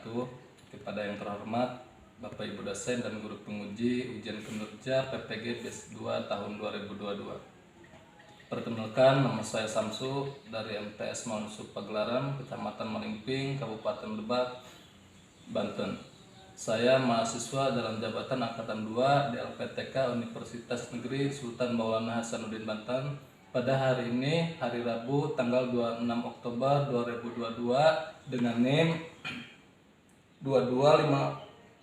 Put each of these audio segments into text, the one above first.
wabarakatuh. Kepada yang terhormat Bapak Ibu dosen dan guru penguji ujian kinerja PPG BES 2 tahun 2022. Perkenalkan, nama saya Samsu dari MTS Manusup Pagelaran, Kecamatan Malingping, Kabupaten Lebak, Banten. Saya mahasiswa dalam jabatan Angkatan 2 di LPTK Universitas Negeri Sultan Maulana Hasanuddin Banten. Pada hari ini, hari Rabu, tanggal 26 Oktober 2022 dengan NIM 225040036.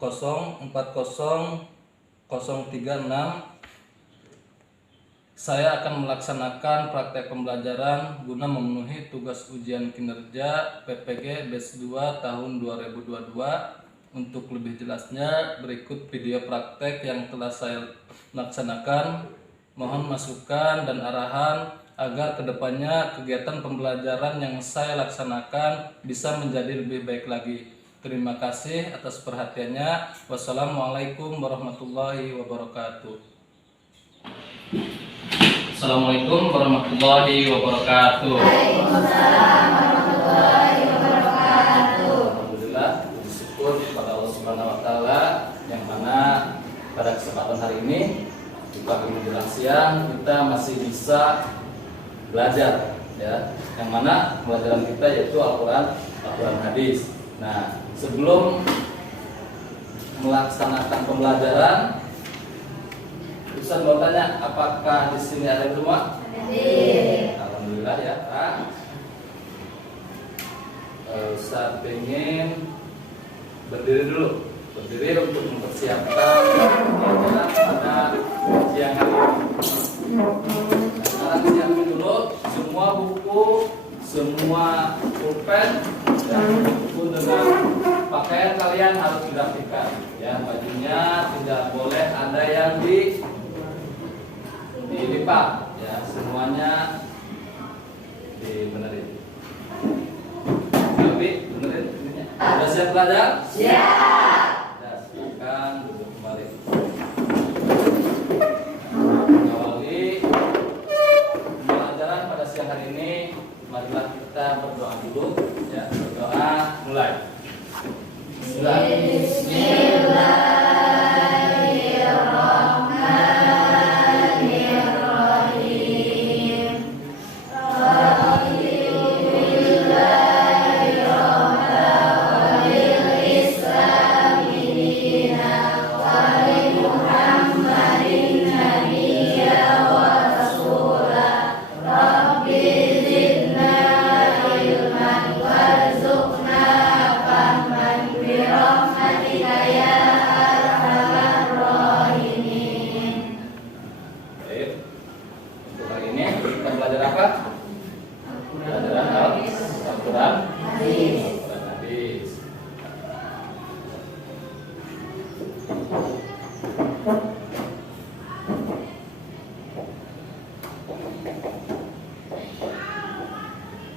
Saya akan melaksanakan praktek pembelajaran guna memenuhi tugas ujian kinerja PPG BES 2 tahun 2022. Untuk lebih jelasnya, berikut video praktek yang telah saya laksanakan. Mohon masukan dan arahan agar kedepannya kegiatan pembelajaran yang saya laksanakan bisa menjadi lebih baik lagi. Terima kasih atas perhatiannya. Wassalamualaikum warahmatullahi wabarakatuh. Assalamualaikum warahmatullahi wabarakatuh. Waalaikumsalam warahmatullahi wabarakatuh. Alhamdulillah, bersyukur kepada Allah Subhanahu wa taala yang mana pada kesempatan hari ini di pagi menjelang siang kita masih bisa belajar ya. Yang mana pelajaran kita yaitu Al-Qur'an hadis. Nah, sebelum melaksanakan pembelajaran, Ustaz mau tanya, apakah di sini ada semua? Alhamdulillah ya, Pak. Ustaz pengen berdiri dulu, untuk mempersiapkan pelajaran pada siang hari ini. Sekarang siapin dulu semua buku, semua pulpen, dan buku dengan pakaian kalian harus dirapikan. Ya, bajunya tidak boleh ada yang dilipat. Ya, semuanya dibenerin. Tapi benerin ininya. Sudah siap belajar? Siap. Ya, silakan duduk kembali. Awali pembelajaran pada siang hari ini, marilah kita berdoa dulu. Ya, berdoa mulai.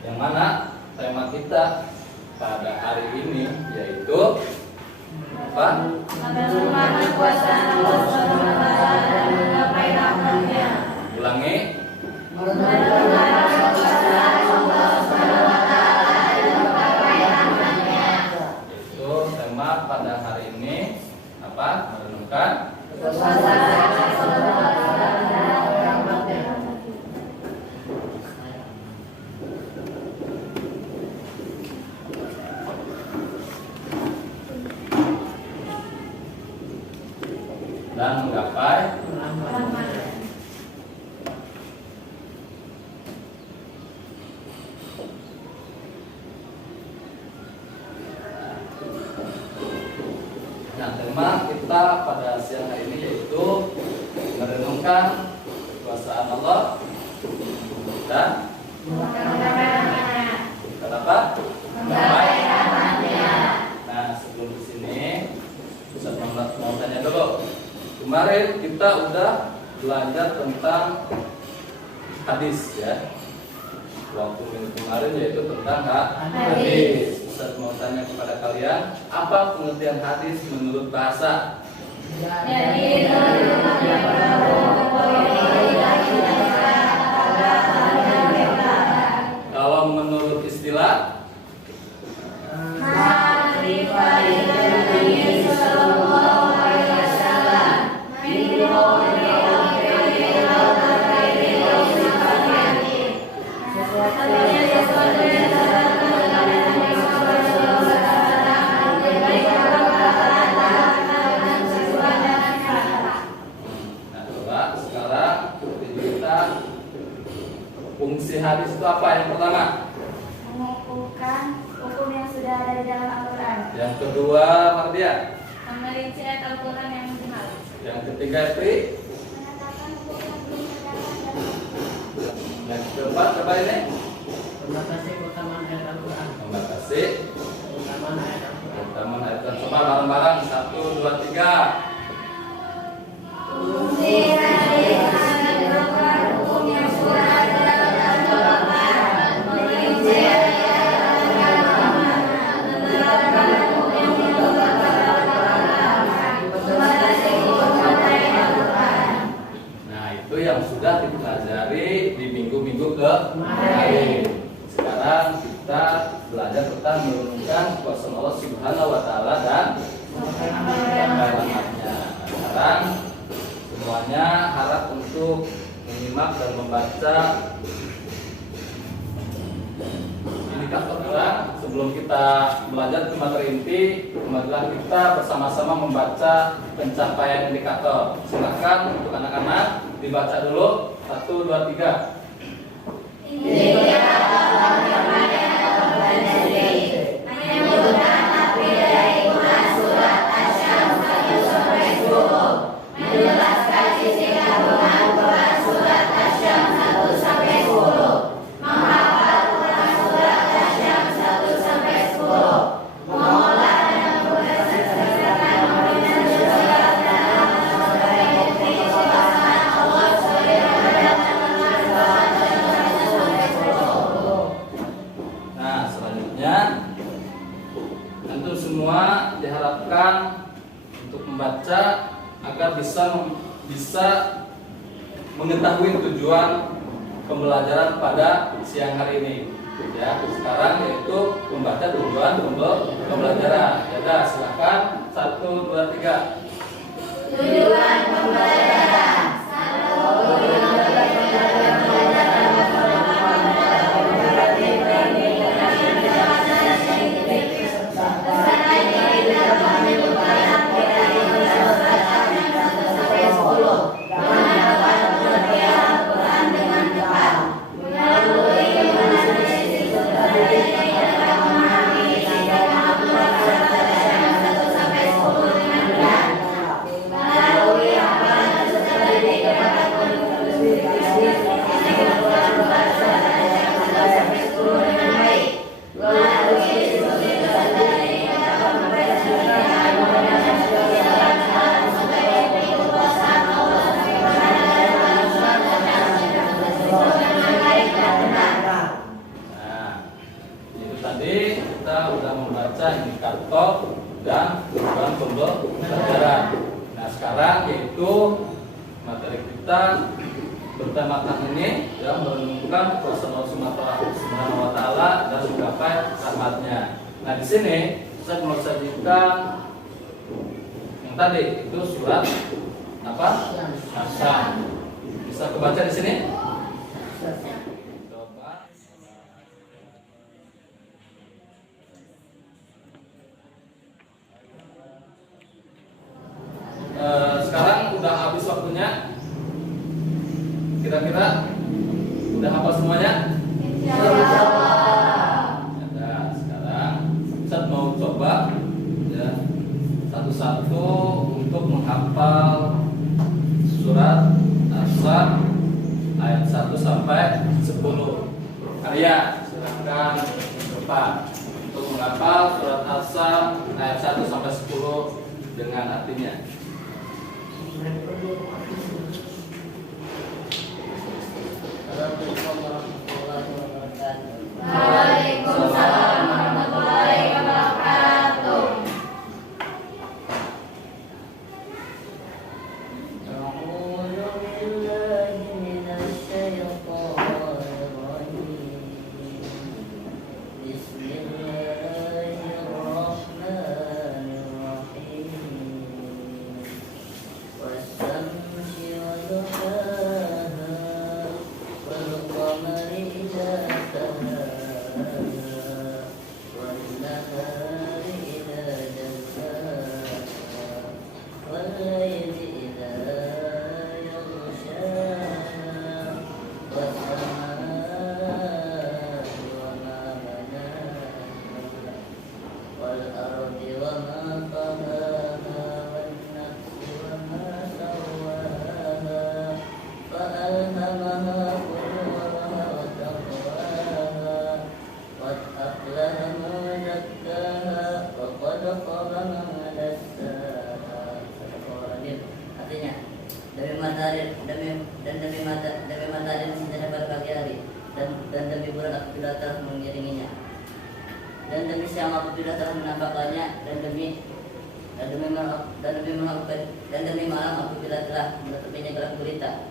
Yang mana tema kita pada hari ini yaitu apa? Bagaimana kuasa Allah Subhanahu wa taala dan menggapai rahmatnya. Ulangi. Bagaimana kuasa Allah Subhanahu wa taala dan menggapai rahmatnya. Itu tema pada hari ini apa? Merenungkan Kuasa Allah Subhanahu wa taala dan rahmatnya. dan menggapai. Nah, tema kita pada siang hari ini yaitu merenungkan kekuasaan Allah dan apa? Menggapai rahmatnya. Nah, sebelum ke sini Ustaz mau tanya dulu. Kemarin kita udah belajar tentang hadis ya. Waktu minggu kemarin yaitu tentang hadis. Ustaz mau tanya kepada kalian, apa pengertian hadis menurut bahasa? Jadi kalau menurut istilah Ma'rifah isi hadis itu apa? Yang pertama. Mengukuhkan hukum yang sudah ada di dalam Al-Quran. Yang kedua, Mardia. Memerinci ayat Al-Quran yang minimal. Yang ketiga, Tri. Menetapkan hukum yang belum terdapat dalam. Yang keempat, apa ini? Membatasi keutamaan ayat Al-Quran. Membatasi Keutamaan ayat Al-Quran. keutamaan ayat Al-Quran. Coba bareng-bareng, 1, 2, 3. Fungsi hadis menetapkan hukum yang sudah ada dalam Al-Quran. Merinci ayat Al-Quran. Menetapkan hukum yang belum terdapat dalam Al-Quran. Membatasi keutamaan ayat Al-Quran. Nah, itu yang sudah dipelajari di minggu-minggu kemarin. Sekarang kita belajar tentang merenungkan kuasa Allah Subhanahu wa taala dan rahmatnya. Sekarang semuanya harap untuk menyimak dan membaca indikator kita. Sebelum kita belajar ke materi inti, marilah kita bersama-sama membaca pencapaian indikator. Silakan untuk anak-anak dibaca dulu. 1, 2, 3. Menjelaskan sisi kandungan Quran surat Asy-Syams 1 sampai 10. Menghafal Quran surat Asy-Syams 1 sampai 10. Mengolah dan mempresentasikan nominal surat dalam sebagai bukti kekuasaan Allah sebagai dan sampai 10. Nah, selanjutnya tentu semua diharapkan untuk membaca agar bisa mengetahui tujuan pembelajaran pada siang hari ini. Ya, sekarang yaitu membaca tujuan pembelajaran. Ya, silakan 1, 2, 3. Tujuan pembelajaran. demi matahari menjadi pada pagi hari, dan demi bulan apabila telah mengiringinya, dan demi siang apabila telah menampakkannya, dan demi malam apabila telah menutupinya gelap gulita,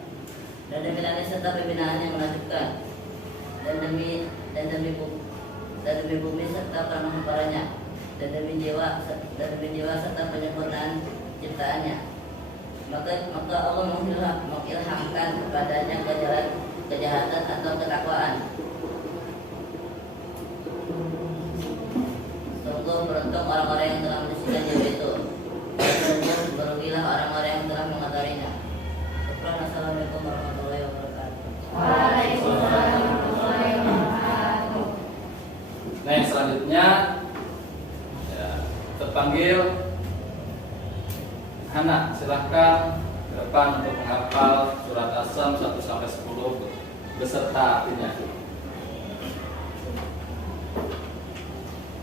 dan demi langit serta pembinaan yang menakjubkan, dan demi bumi serta penghamparannya, dan demi jiwa serta penyempurnaan ciptaannya. Maka Allah mengilhamkan kepadanya ke jalan kejahatan atau ketakwaan. Sungguh beruntung orang-orang yang telah menyaksikan jiwa itu, dan sungguh berugilah orang-orang yang telah mengetahuinya. Assalamualaikum warahmatullahi wabarakatuh. Waalaikumsalam warahmatullahi wabarakatuh. Nah, yang selanjutnya ya, terpanggil Hana, silahkan ke depan untuk menghafal surat As-Sam 1 sampai 10 beserta artinya.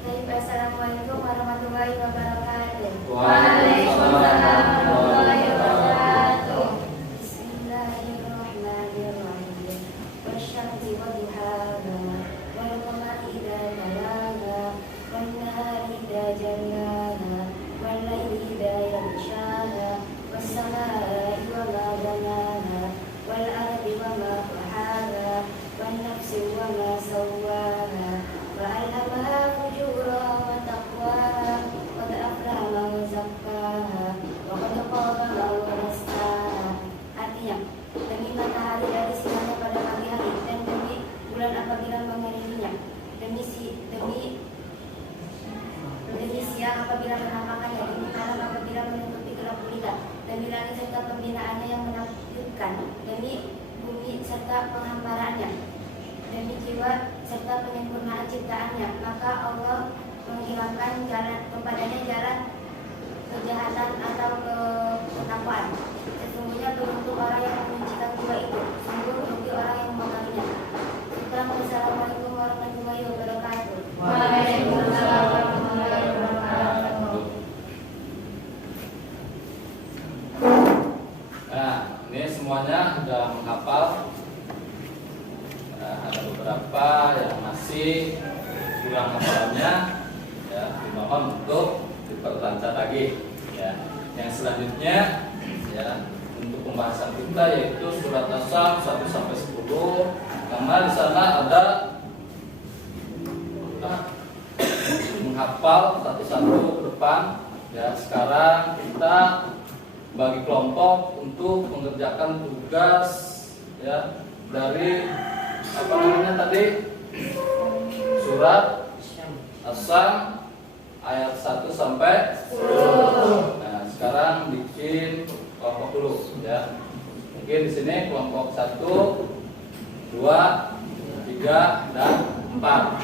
Baik, assalamualaikum warahmatullahi wabarakatuh. Waalaikumsalam warahmatullahi wabarakatuh. Bismillahirrahmanirrahim. Wasyamsi waduhaha, wal qamari idza talaha, wan nahari idza jallaha, wal laili idza yaghshaha, was samaa'i wa ma banaha, wal ardi wa ma tahaha, wan nafsi wa ma sawwaha, wa alhamaha fujuraha wa taqwaha, qad aflaha man zakkaha, wa qad khaba man dassaha. Artinya, demi matahari dari sinarnya pada pagi hari, dan demi bulan apabila mengelilinginya, demi siang apabila menampakkannya, demi malam apabila menutupi gelap gulita, demi langit serta pembinaannya yang menakjubkan, demi bumi serta penghamparannya, demi jiwa serta penyempurnaan ciptaannya. Maka Allah menghilangkan kepadanya jalan kejahatan atau ketakwaan. Sesungguhnya beruntung orang yang menyucikan jiwa itu, sungguh rugi orang yang memahaminya. Assalamualaikum warahmatullahi wabarakatuh. Waalaikumsalam warahmatullahi wabarakatuh. Nah, ini semuanya sudah menghafal. Nah, ada beberapa yang masih kurang hafalannya, ya, dimohon untuk diperlancar lagi. Ya, yang selanjutnya, ya, untuk pembahasan kita yaitu surat As-Sam 1 sampai 10. Karena di sana ada menghafal satu-satu ke depan. Ya, sekarang kita bagi kelompok untuk mengerjakan tugas, ya, dari apa namanya tadi, surat As-Sam ayat 1 sampai 10. Nah, sekarang bikin kelompok dulu, ya. Mungkin di sini kelompok 1, 2, 3, dan 4.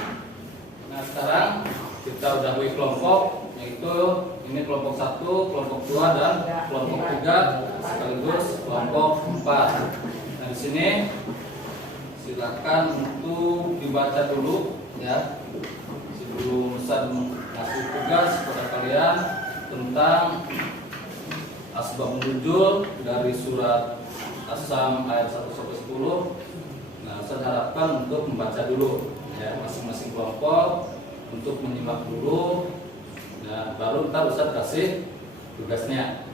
Nah, sekarang kita udah bagi kelompok, yaitu ini kelompok 1, kelompok 2, dan kelompok 3 sekaligus kelompok 4. Nah, di sini silakan untuk dibaca dulu, ya, sebelum Ustaz ngasih tugas kepada kalian tentang asbab nuzul dari surat As-Sam ayat 1 sampai 10. Nah, saya harapkan untuk membaca dulu, ya, masing-masing kelompok untuk menyimak dulu. Nah, baru ntar Ustaz kasih tugasnya.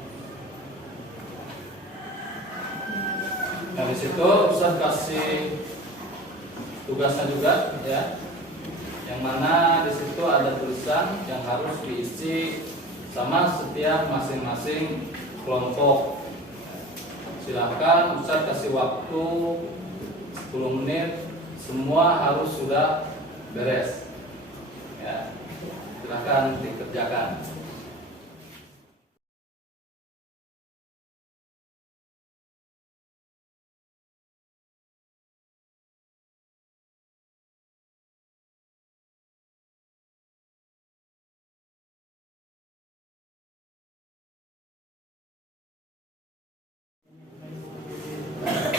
Nah, di situ Ustaz kasih tugasnya juga, ya, yang mana di situ ada tulisan yang harus diisi sama setiap masing-masing kelompok. Silahkan Ustaz kasih waktu 10 menit, semua harus sudah beres, ya. Silahkan dikerjakan.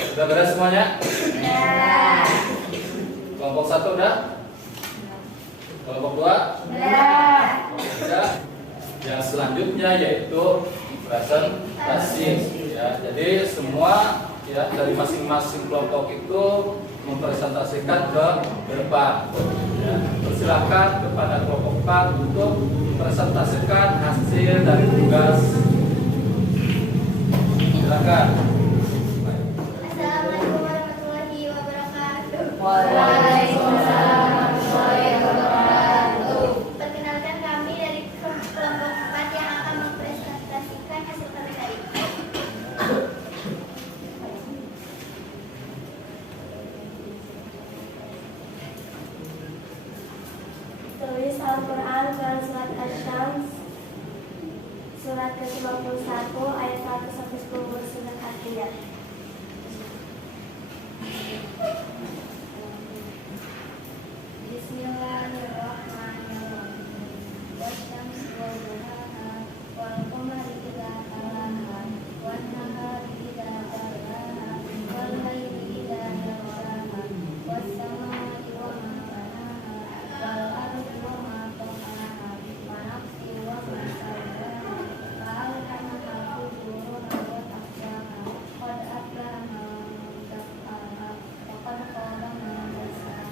Sudah beres semuanya? Ya. Kelompok 1 udah? Kelompok 2? Ya. Kelompok 3? Yang selanjutnya yaitu presentasi, Ya, jadi semua ya dari masing-masing kelompok itu mempresentasikan ke depan. Ya, persilakan kepada kelompok 4 untuk mempresentasikan hasil dari tugas. Silakan. Assalamualaikum warahmatullahi wabarakatuh. Waalaikumsalam warahmatullahi wabarakatuh. Perkenalkan kami dari kelompok 4 yang akan mempresentasikan hasil kami tadi. Tulis Al-Quran surat Asy-Syams surat ke-51 ayat 1 sampai 10 bersurat Al-Qiyamah. Bismillahirrahmanirrahim. Wasyamsi waduhaha wal qamari idza talaha wan nahari idza jallaha wal laili idza yaghshaha was samaa'i wa ma banaha wal ardi wa ma tahaha wa nafsin wa ma sawaha fa alhamaha fujuraha wa taqwaha qad aflaha man zakkaha wa qad khaba man dassaha.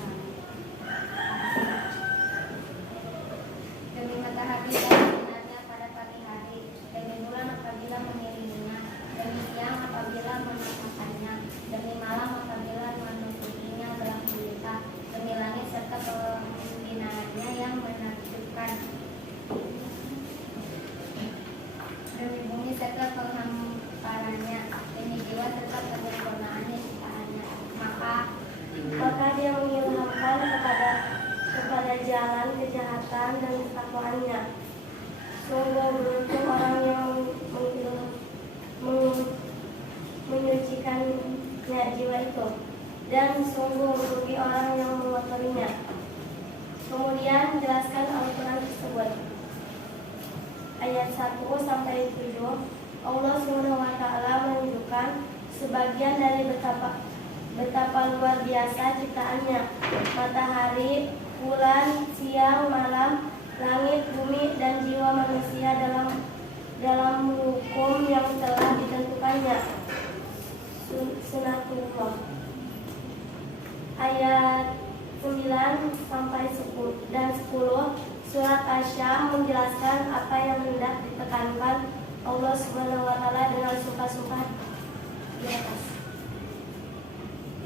Demi matahari dan sinarnya pada pagi hari, demi bulan apabila mengelilinginya, demi siang apabila menampakkannya, demi malam apabila menutupinya gelap gulita, demi langit serta pembinaannya yang menakjubkan, demi bumi serta penghamparannya, demi jiwa serta kesempurnaannya ciptaannya. Maka dia mengilhamkan kepada jalan kejahatan dan ketakwaannya. Sungguh beruntung orang yang menyucikannya jiwa itu, dan sungguh merugi orang yang mengotorinya. Kemudian jelaskan Al-Quran tersebut. Ayat 1 sampai 7, Allah SWT menunjukkan sebagian dari betapa luar biasa ciptaannya. Matahari, bulan, siang, malam, langit, bumi, dan jiwa manusia dalam hukum yang telah ditentukannya. Sunatullah. Ayat 9 sampai 10 dan 10 surat Asy-Syams menjelaskan apa yang hendak ditekankan Allah Subhanahu wa taala dengan sumpah-sumpah di atas.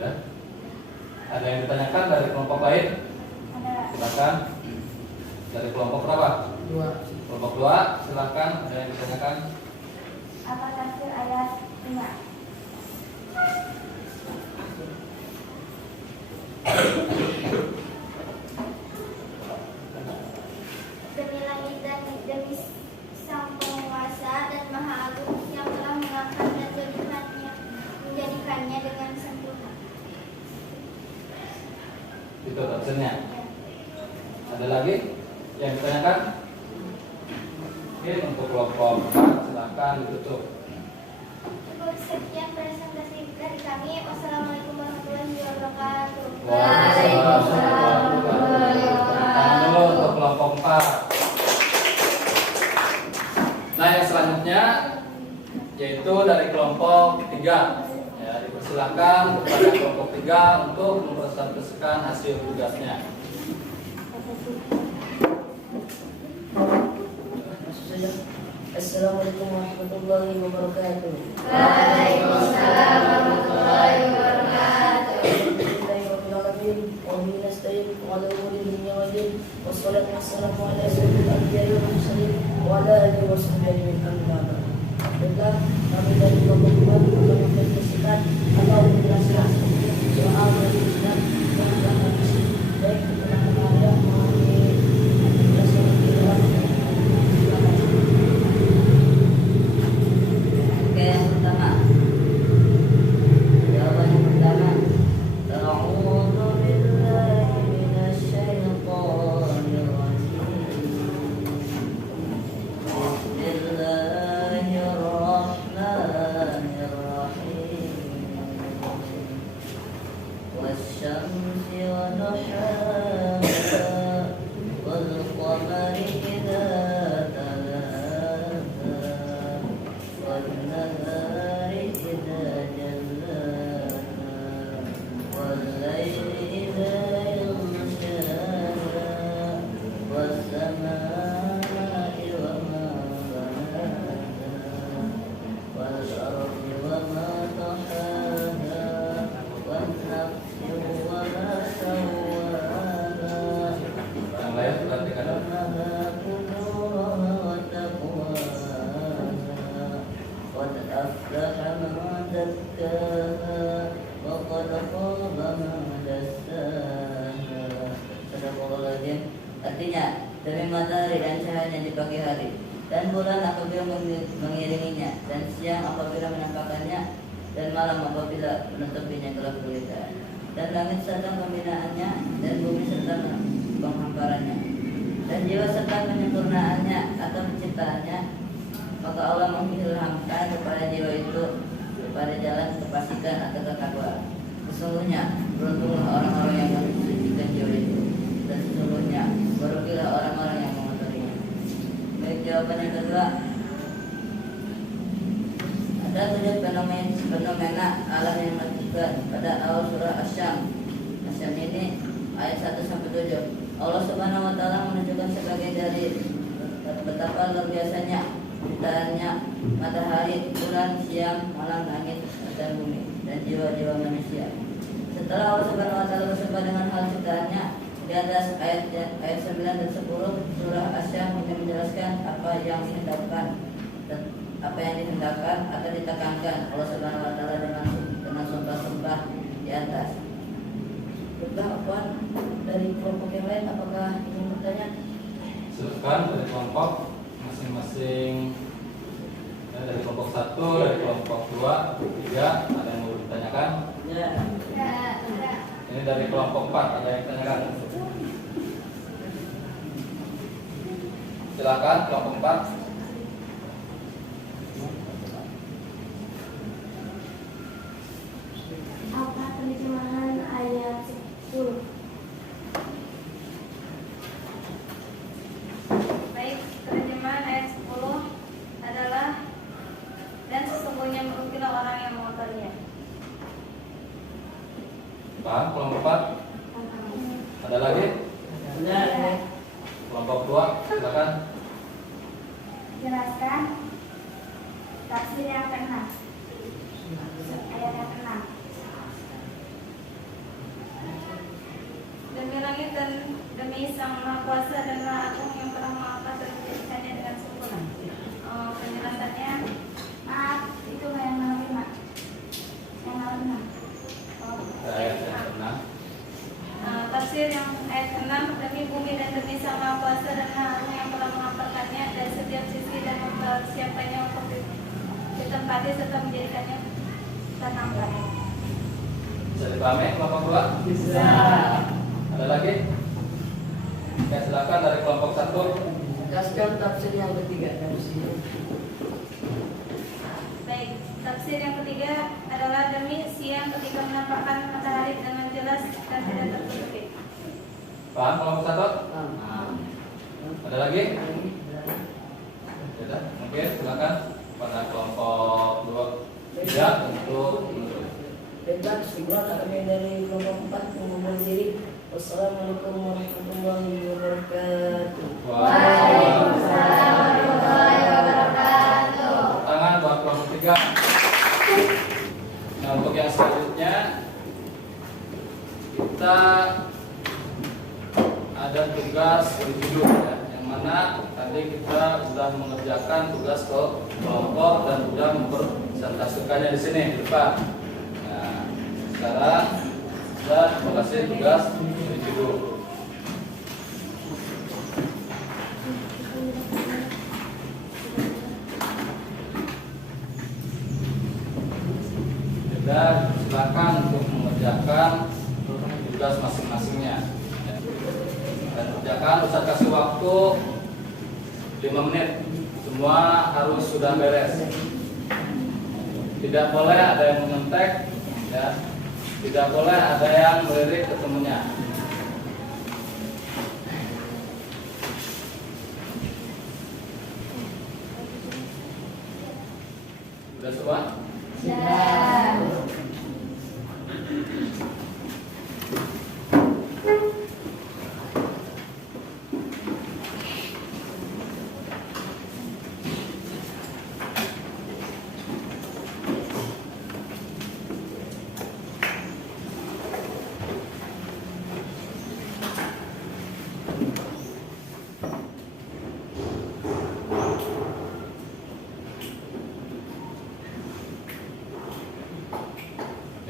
Ya. Ada yang ditanyakan dari kelompok lain? Ada. Silakan. Dari kelompok berapa? 2. Kelompok 2, silakan. Ada yang ditanyakan? Apa tafsir ayat 5? Demi langit dan demi Sang Penguasa dan Maha Agung yang telah mengangkat dan menjadikannya dengan sempurna. Itu tafsirnya. Ada lagi yang ditanyakan? Oke, untuk kelompok 4 silakan ditutup. Cukup sekian presentasi dari kami. Wassalamualaikum warahmatullahi wabarakatuh. Waalaikumsalam warahmatullahi wabarakatuh. Dulu untuk kelompok 4. Nah, yang selanjutnya yaitu dari kelompok 3. Ya, dipersilakan kepada kelompok 3 untuk mempresentasikan hasil tugasnya. Assalamualaikum warahmatullahi wabarakatuh. Waalaikumsalam warahmatullahi wabarakatuh. Bismillahirrahmanirrahim. Wa bihi nasta'in wa ala umuri dunya wad din. Wassalatu wassalamu ala sayyidil anbiya'i wal mursalin wa ala alihi wa sahbihi amma ba'd. Baiklah, kami dari kelompok 2 akan mempresentasikan atau menjelaskan soal dari Islam yang telah habis. Baik, kita akan ada mengenai penjelasan di dalam. Oke, yang pertama. Jawaban yang pertama. A'udzu billahi minasy syaithanir rajim. Bismillahirrahmanirrahim. قد أفلح من زكاها وقد خاب من دساها. Sadaqallahul-Adzim. Artinya, demi matahari dan cahayanya di pagi hari, dan bulan apabila mengiringinya, dan siang apabila menampakkannya, dan malam apabila menutupinya gelap gulita, dan langit serta pembinaannya, dan bumi serta penghamparannya, dan jiwa serta penyempurnaannya atau penciptaannya, maka Allah mengilhamkan kepada jiwa itu kepada jalan kefasikan atau ketakwaan. Sesungguhnya beruntunglah orang-orang yang mensucikan jiwa itu, dan sesungguhnya merugilah orang-orang yang mengotorinya. Baik, jawaban yang kedua, ada 7 fenomena alam yang menentukan pada awal surah Asy-Syams. Asy-Syams ini ayat 1-7. Allah Subhanahu wa taala menunjukkan sebagai dari betapa luar biasanya ciptaannya matahari, bulan, siang, malam, langit, dan bumi, dan jiwa-jiwa manusia. Setelah Allah Subhanahu wa taala bersumpah dengan hal ciptaannya, di atas ayat 9 dan 10 surah Asy-Syams ini menjelaskan apa yang dihendakkan atau ditekankan Allah Subhanahu wa taala dengan sumpah-sumpah di atas. Bapak Puan dari kelompok yang lain apakah ingin bertanya? Silakan dari kelompok masing-masing, dari kelompok 1, dari kelompok 2, 3, ada yang mau ditanyakan? Ya. Ini dari kelompok 4, ada yang ditanyakan? Silakan kelompok 4. Apa terjemahan ayat 10? Baik, terjemahan ayat 10 adalah dan sesungguhnya merugilah orang yang mengotorinya. Paham kelompok 4? Ada lagi? Benar. Kelompok 2, silakan. Jelaskan tafsir yang ke-6. Ayat yang ke-6. Demi langit dan demi Sang Maha Kuasa dan Maha Agung yang telah mengangkat dan menjadikannya dengan sempurna. Penjelasannya, Maaf, itu yang nomor 5. Yang nomor 6. Ayat yang ke-6. tafsir yang ayat 6, demi bumi dan demi Sang Maha Kuasa dan Maha Agung yang telah mengangkatkannya dari setiap sisi dan mempersiapkannya untuk ditempati serta menjadikannya terangkat. Bisa dipahami kelompok 2? Bisa. Ada lagi? Ya, silakan dari kelompok 1. Jelaskan tafsir yang ketiga dari sini. Baik, tafsir yang ketiga adalah demi siang ketika menampakkan matahari dengan jelas dan tidak tertutupi. Paham kelompok 1? Ada lagi? Tidak? Mungkin silakan pada kelompok 2. Tidak untuk menutup. Baiklah, sebuah kami dari kelompok 4 mengundur diri. Wassalamualaikum warahmatullahi wabarakatuh. Waalaikumsalam warahmatullahi wabarakatuh. Tangan buat kelompok 3. Nah, untuk yang selanjutnya kita ada tugas individu ya, yang mana tadi kita sudah mengerjakan tugas kelompok dan sudah mempresentasikannya di sini di depan. Nah, sekarang kita mengasih tugas individu. Dan silakan untuk mengerjakan tugas masing-masingnya. Dan kerjakan, Ustaz kasih waktu 5 menit. Semua harus sudah beres. Tidak boleh ada yang mengentek, ya. Tidak boleh ada yang melirik ke temannya. Sudah semua?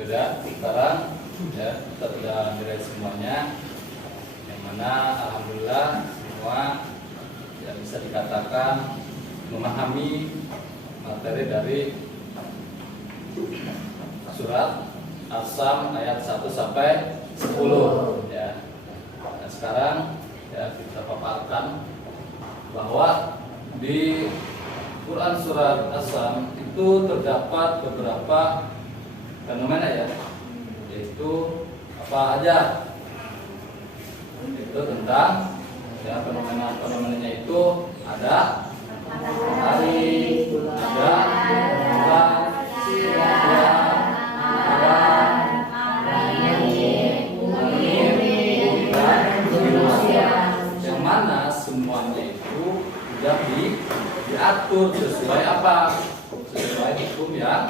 Sudah, sekarang ya kita sudah beres semuanya, yang mana alhamdulillah semua ya bisa dikatakan memahami materi dari surat As-Sam ayat 1 sampai 10 ya. Nah, sekarang ya kita paparkan bahwa di Quran surat As-Sam itu terdapat beberapa fenomena ya, yaitu apa aja? Itu tentang ya fenomena-fenomenanya itu ada hari, ada bulan, yang mana semuanya itu sudah diatur sesuai apa? Sesuai hukum yang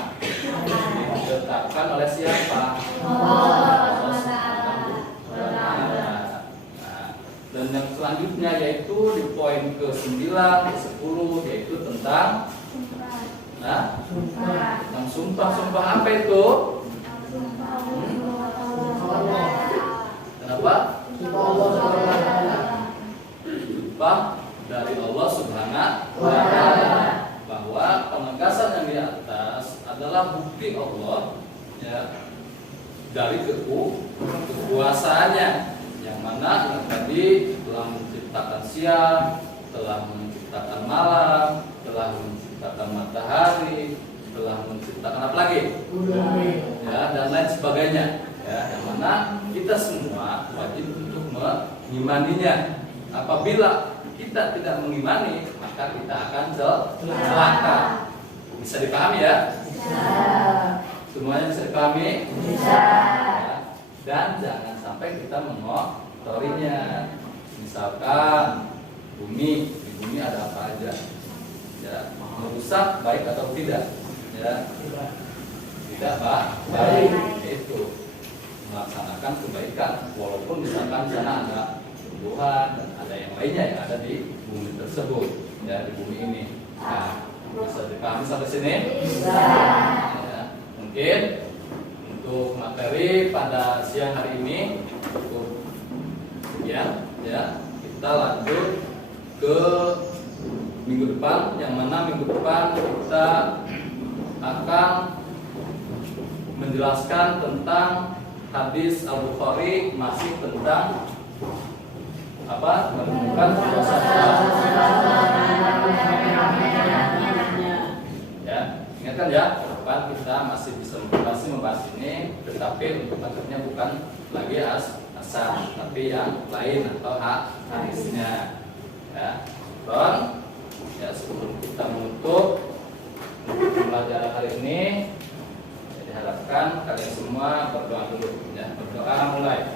ditetapkan oleh siapa? Allah Subhanahu wa Ta'ala. Nah, dan yang selanjutnya yaitu di poin ke-9, ke-10 yaitu tentang tentang sumpah apa itu? Kenapa? Sumpah dari Allah Subhanahu wa Ta'ala, bahwa penegasan yang di atas adalah bukti Allah ya dari kekuasaannya, yang mana yang tadi telah menciptakan siang, telah menciptakan malam, telah menciptakan matahari, telah menciptakan apa lagi? Ya, dan lain sebagainya ya, yang mana kita semua wajib untuk mengimaninya. Apabila kita tidak mengimani, maka kita akan celaka. Bisa dipahami ya? Bisa. Semuanya bisa dipahami? Bisa. Ya. Dan jangan sampai kita mengotorinya. Misalkan di bumi ada apa aja? Ya, merusak baik atau tidak? Ya, tidak baik. Itu melaksanakan kebaikan, walaupun misalkan di sana ada tumbuhan dan ada yang lainnya yang ada di bumi tersebut, ya di bumi ini. Nah, bisa dipahami sampai sini? Bisa. Ya, mungkin untuk materi pada siang hari ini cukup sekian. Ya, kita lanjut ke minggu depan, yang mana minggu depan kita akan menjelaskan tentang hadis Al-Bukhari, masih tentang apa? Menemukan dosa. Ya, ingatkan ya, depan kita masih bisa membahas ini, tetapi untuk maksudnya bukan lagi asal, tapi yang lain atau hadisnya. Ya, dan ya sebelum kita menutup pembelajaran hari ini, diharapkan kalian semua berdoa dulu ya, berdoa mulai.